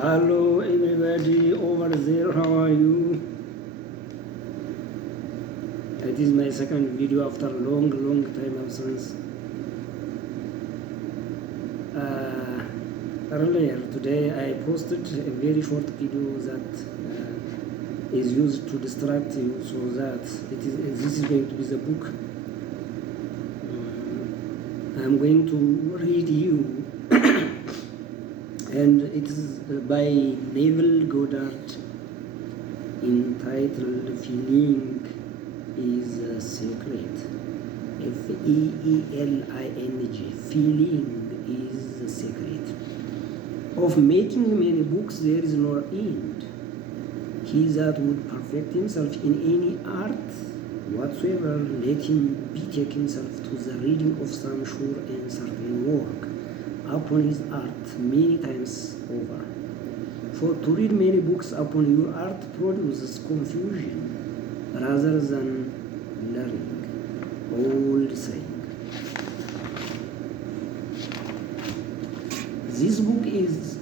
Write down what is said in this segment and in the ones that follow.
Hello everybody over there, how are you? It is my second video after long time absence. Earlier today I posted a very short video that is used to distract you, so that this is going to be the book. I'm going to read you and it is by Neville Goddard, entitled Feeling is a Secret. Feeling. Feeling is the secret. Of making many books there is no end. He that would perfect himself in any art whatsoever, let him betake himself to the reading of some sure and certain work upon his art many times over. For to read many books upon your art produces confusion rather than learning. Old saying. This book is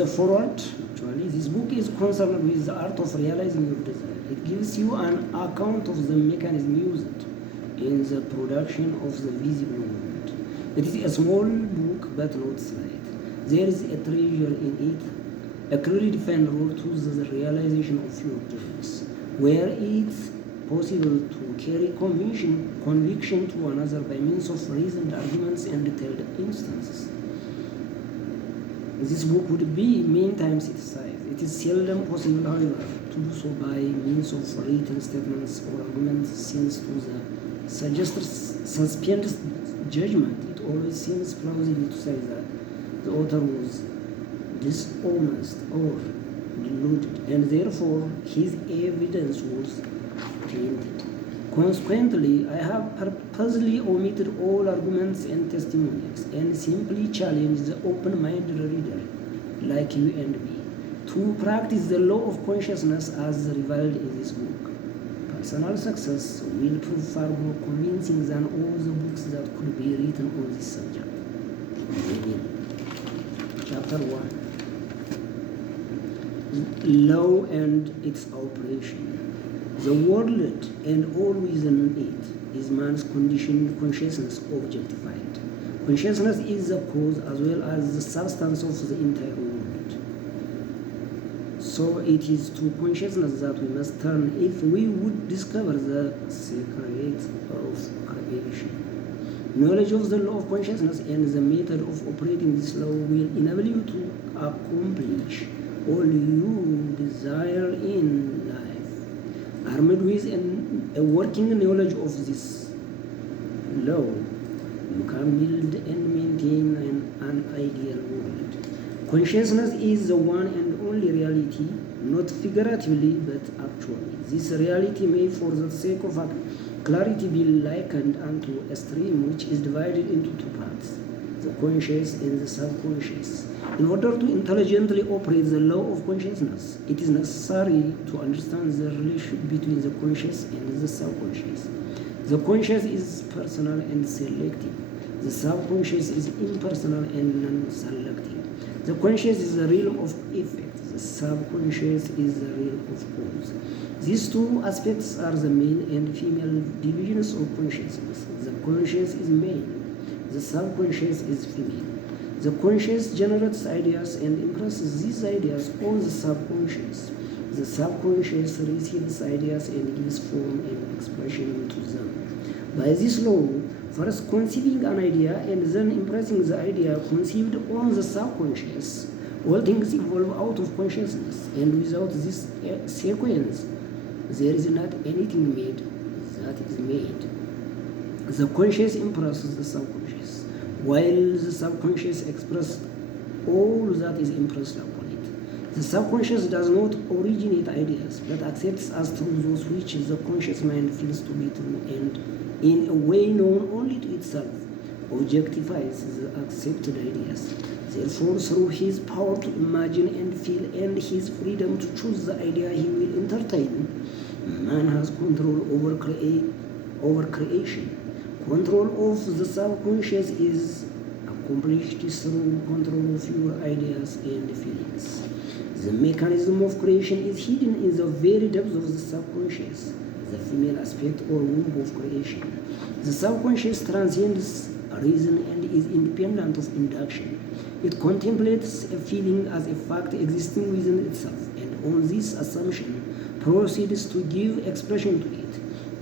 a forward. Actually, this book is concerned with the art of realizing your desire. It gives you an account of the mechanism used in the production of the visible world. It is a small book but not slight. There is a treasure in it, a clearly defined road to the realization of your dreams, where it's possible to carry conviction to another by means of reasoned arguments and detailed instances. This book would be many times its size. It is seldom possible, however, to do so by means of written statements or arguments, since to the suspended judgment it always seems plausible to say that the author was dishonest or deluded, and therefore his evidence was tainted. Consequently, I have purposely omitted all arguments and testimonials, and simply challenged the open-minded reader, like you and me, to practice the law of consciousness as revealed in this book. Personal success will prove far more convincing than all the books that could be written on this subject. Chapter 1. Law and its operation. The world and all within it is man's conditioned consciousness objectified. Consciousness is the cause as well as the substance of the entire world. So it is to consciousness that we must turn if we would discover the secret of creation. Knowledge of the law of consciousness and the method of operating this law will enable you to accomplish all you desire in life. Armed with a working knowledge of this law, you can build and maintain an ideal world. Consciousness is the one and only reality, not figuratively but actually. This reality may, for the sake of clarity, be likened unto a stream which is divided into two parts, the conscious and the subconscious. In order to intelligently operate the law of consciousness, it is necessary to understand the relationship between the conscious and the subconscious. The conscious is personal and selective. The subconscious is impersonal and non-selective. The conscious is the realm of effect. The subconscious is the realm of cause. These two aspects are the male and female divisions of consciousness. The conscious is male. The subconscious is female. The conscious generates ideas and impresses these ideas on the subconscious. The subconscious receives ideas and gives form and expression to them. By this law, first conceiving an idea and then impressing the idea conceived on the subconscious, all things evolve out of consciousness, and without this sequence, there is not anything made that is made. The conscious impresses the subconscious, while the subconscious expresses all that is impressed upon it. The subconscious does not originate ideas, but accepts as true those which the conscious mind feels to be true, and in a way known only to itself, objectifies the accepted ideas. Therefore, through his power to imagine and feel and his freedom to choose the idea he will entertain, man has control over creation. Control of the subconscious is accomplished through control of your ideas and feelings. The mechanism of creation is hidden in the very depths of the subconscious, the female aspect or womb of creation. The subconscious transcends reason and is independent of induction. It contemplates a feeling as a fact existing within itself, and on this assumption proceeds to give expression to it.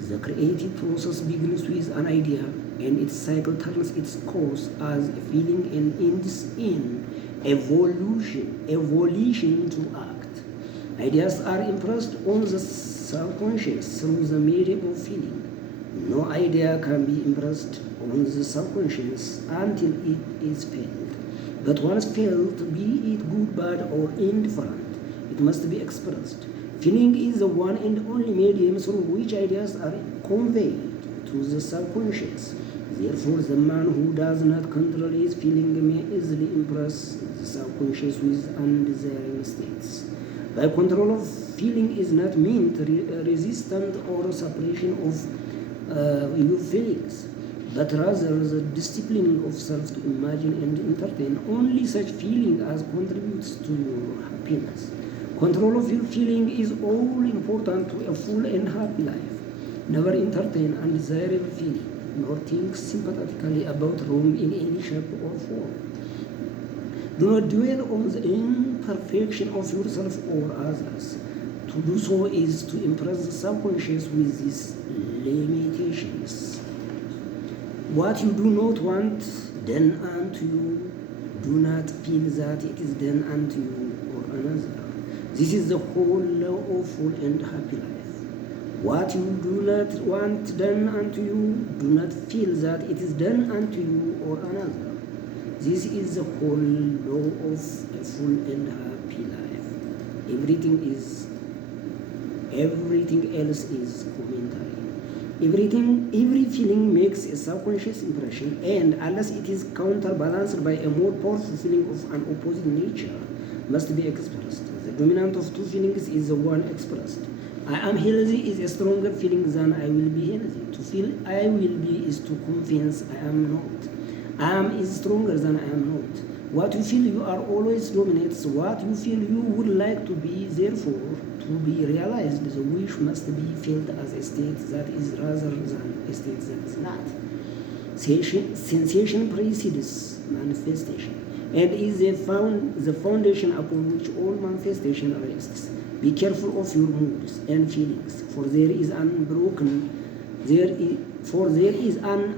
The creative process begins with an idea, and its cycle turns its course as a feeling and ends in evolution to act. Ideas are impressed on the subconscious through the medium of feeling. No idea can be impressed on the subconscious until it is felt. But once felt, be it good, bad, or indifferent, it must be expressed. Feeling is the one and only medium through which ideas are conveyed to the subconscious. Therefore, the man who does not control his feeling may easily impress the subconscious with undesirable states. By control of feeling is not meant resistance or suppression of your feelings, but rather the disciplining of self to imagine and entertain only such feeling as contributes to your happiness. Control of your feeling is all important to a full and happy life. Never entertain undesirable feeling, nor think sympathetically about wrong in any shape or form. Do not dwell on the imperfection of yourself or others. To do so is to impress the subconscious with these limitations. What you do not want done unto you, do not feel that it is done unto you or another. This is the whole law of full and happy life. What you do not want done unto you, do not feel that it is done unto you or another. This is the whole law of a full and happy life. Everything else is commentary. Every feeling makes a subconscious impression, and unless it is counterbalanced by a more powerful feeling of an opposite nature, must be expressed. The dominant of two feelings is the one expressed. I am healthy is a stronger feeling than I will be healthy. To feel I will be is to confess I am not. I am is stronger than I am not. What you feel you are always dominates what you feel you would like to be. Therefore, to be realized, the wish must be felt as a state that is rather than a state that is not. Sensation precedes manifestation and is the foundation upon which all manifestation rests. Be careful of your moods and feelings, for there is an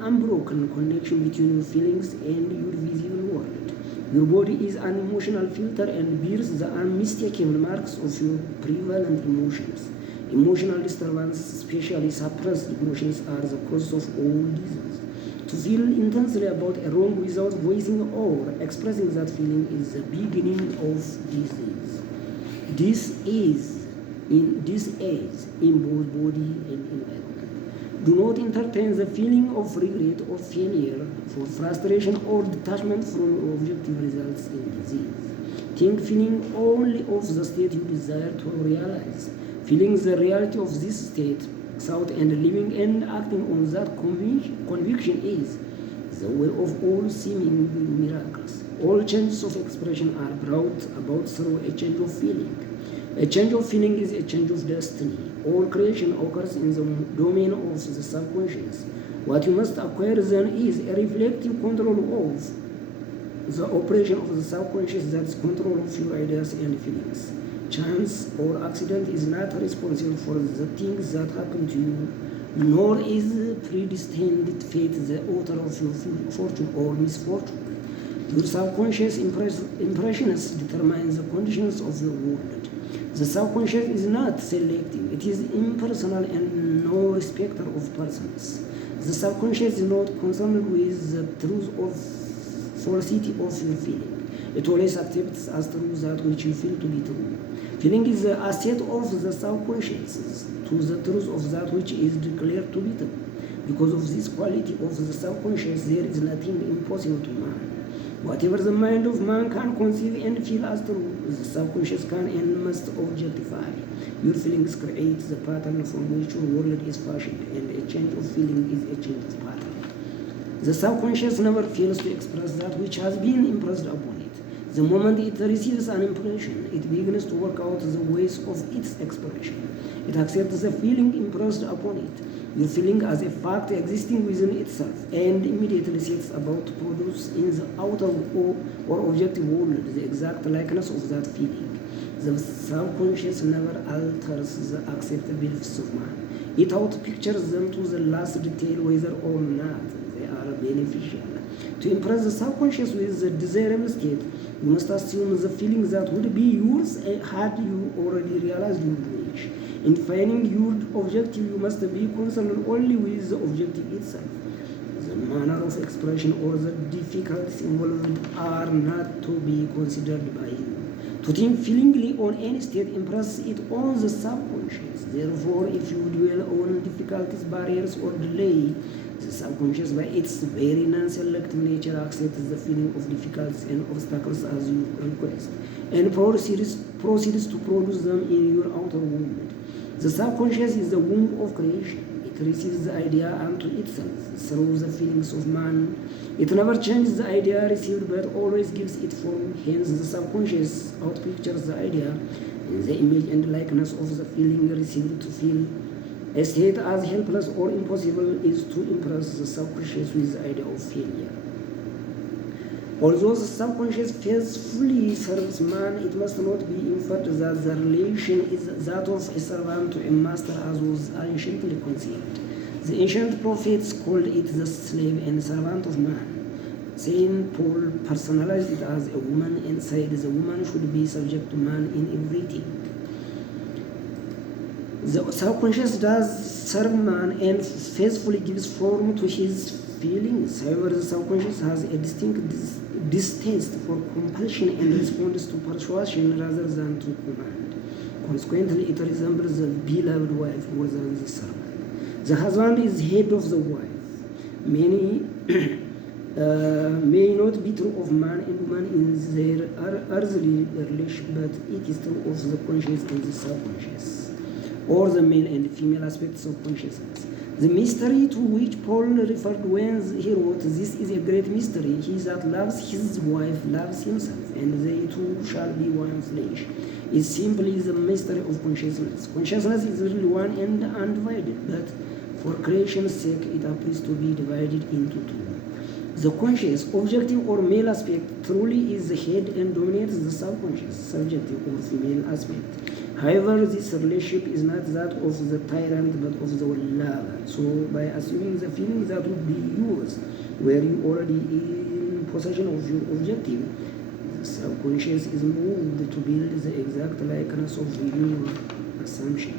unbroken connection between your feelings and your visible world. Your body is an emotional filter and bears the unmistakable marks of your prevalent emotions. Emotional disturbance, especially suppressed emotions, are the cause of all disease. To feel intensely about a wrong without voicing or expressing that feeling is the beginning of disease. This is in both body and environment. Do not entertain the feeling of regret or failure, for frustration or detachment from objective results in disease. Think feeling only of the state you desire to realize. Feeling the reality of this state, thought and living and acting on that conviction is the way of all seeming miracles. All changes of expression are brought about through a change of feeling. A change of feeling is a change of destiny. All creation occurs in the domain of the subconscious. What you must acquire then is a reflective control of the operation of the subconscious, that is control of your ideas and feelings. Chance or accident is not responsible for the things that happen to you, nor is predestined fate the author of your fortune or misfortune. Your subconscious impressions determine the conditions of your world. The subconscious is not selective, it is impersonal and no respecter of persons. The subconscious is not concerned with the truth or falsity of your feeling. It always accepts as true that which you feel to be true. Feeling is the asset of the subconscious to the truth of that which is declared to be true. Because of this quality of the subconscious, there is nothing impossible to man. Whatever the mind of man can conceive and feel as true, the subconscious can and must objectify. Your feelings create the pattern from which your world is fashioned, and a change of feeling is a change of pattern. The subconscious never fails to express that which has been impressed upon it. The moment it receives an impression, it begins to work out the ways of its expression. It accepts the feeling impressed upon it, the feeling as a fact existing within itself, and immediately sets about to produce in the outer or objective world the exact likeness of that feeling. The subconscious never alters the accepted beliefs of man. It out-pictures them to the last detail, whether or not they are beneficial. To impress the subconscious with the desirable state, you must assume the feeling that would be yours had you already realized your wish. In defining your objective, you must be concerned only with the objective itself. The manner of expression or the difficulties involved are not to be considered by you. To think feelingly on any state impresses it on the subconscious. Therefore, if you dwell on difficulties, barriers, or delay, the subconscious, by its very non-selective nature, accepts the feeling of difficulties and obstacles as your request, and proceeds to produce them in your outer world. The subconscious is the womb of creation. It receives the idea unto itself through the feelings of man. It never changes the idea received, but always gives it form. Hence, the subconscious outpictures the idea in the image and likeness of the feeling received. To feel a state as helpless or impossible is to impress the subconscious with the idea of failure. Although the subconscious faithfully serves man, it must not be inferred that the relation is that of a servant to a master, as was anciently conceived. The ancient prophets called it the slave and servant of man. Saint Paul personalized it as a woman and said the woman should be subject to man in everything. The subconscious does serve man and faithfully gives form to his feelings. However, the subconscious has a distinct distaste for compulsion and responds to persuasion rather than to command. Consequently, it resembles the beloved wife more than the servant. The husband is head of the wife. Many may not be true of man and woman in their earthly relation, but it is true of the conscious and the subconscious, or the male and female aspects of consciousness. The mystery to which Paul referred when he wrote, "This is a great mystery. He that loves his wife loves himself, and they two shall be one flesh," is simply the mystery of consciousness. Consciousness is really one and undivided, but for creation's sake it appears to be divided into two. The conscious, objective or male aspect truly is the head and dominates the subconscious, subjective or female aspect. However, this relationship is not that of the tyrant but of the lover. So, by assuming the feeling that would be yours, were you already in possession of your objective, the subconscious is moved to build the exact likeness of your assumption.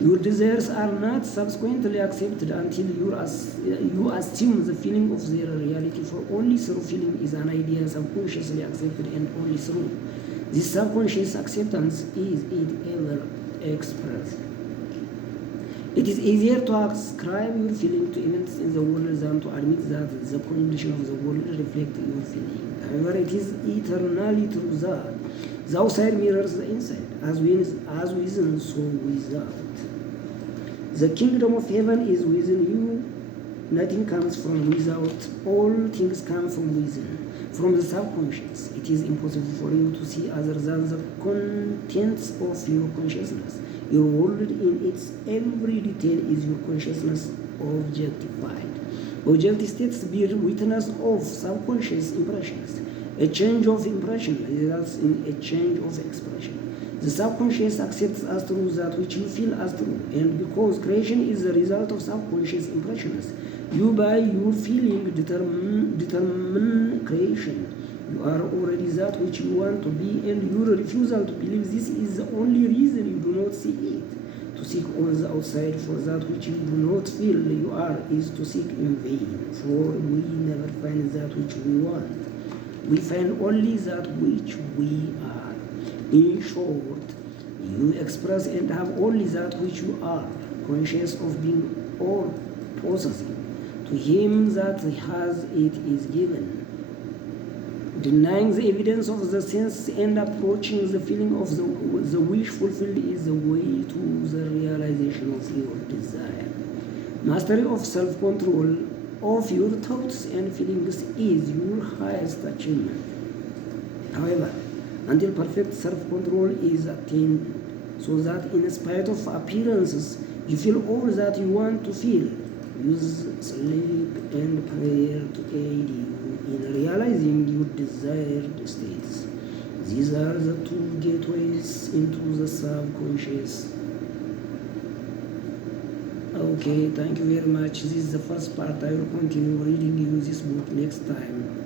Your desires are not subsequently accepted until you assume the feeling of their reality, for only through feeling is an idea subconsciously accepted, and only through this subconscious acceptance is it ever expressed. It is easier to ascribe your feeling to events in the world than to admit that the condition of the world reflects your feeling. However, it is eternally true that the outside mirrors the inside, as within, so without. The kingdom of heaven is within you. Nothing comes from without. All things come from within, from the subconscious. It is impossible for you to see other than the contents of your consciousness. Your world in its every detail is your consciousness objectified. Objective states bear witness of subconscious impressions. A change of impression results in a change of expression. The subconscious accepts as true that which you feel as true, and because creation is the result of subconscious impressions, you by your feeling determine creation. You are already that which you want to be, and your refusal to believe this is the only reason you do not see it. To seek on the outside for that which you do not feel you are is to seek in vain, for we never find that which we want. We find only that which we are. In short, you express and have only that which you are, conscious of being all possessing. To him that has it is given. Denying the evidence of the sense and approaching the feeling of the wish fulfilled is the way to the realization of your desire. Mastery of self-control of your thoughts and feelings is your highest achievement. However, until perfect self-control is attained, so that in spite of appearances, you feel all that you want to feel, use sleep and prayer to aid you in realizing your desired states. These are the two gateways into the subconscious. Okay, thank you very much. This is the first part. I will continue reading you this book next time.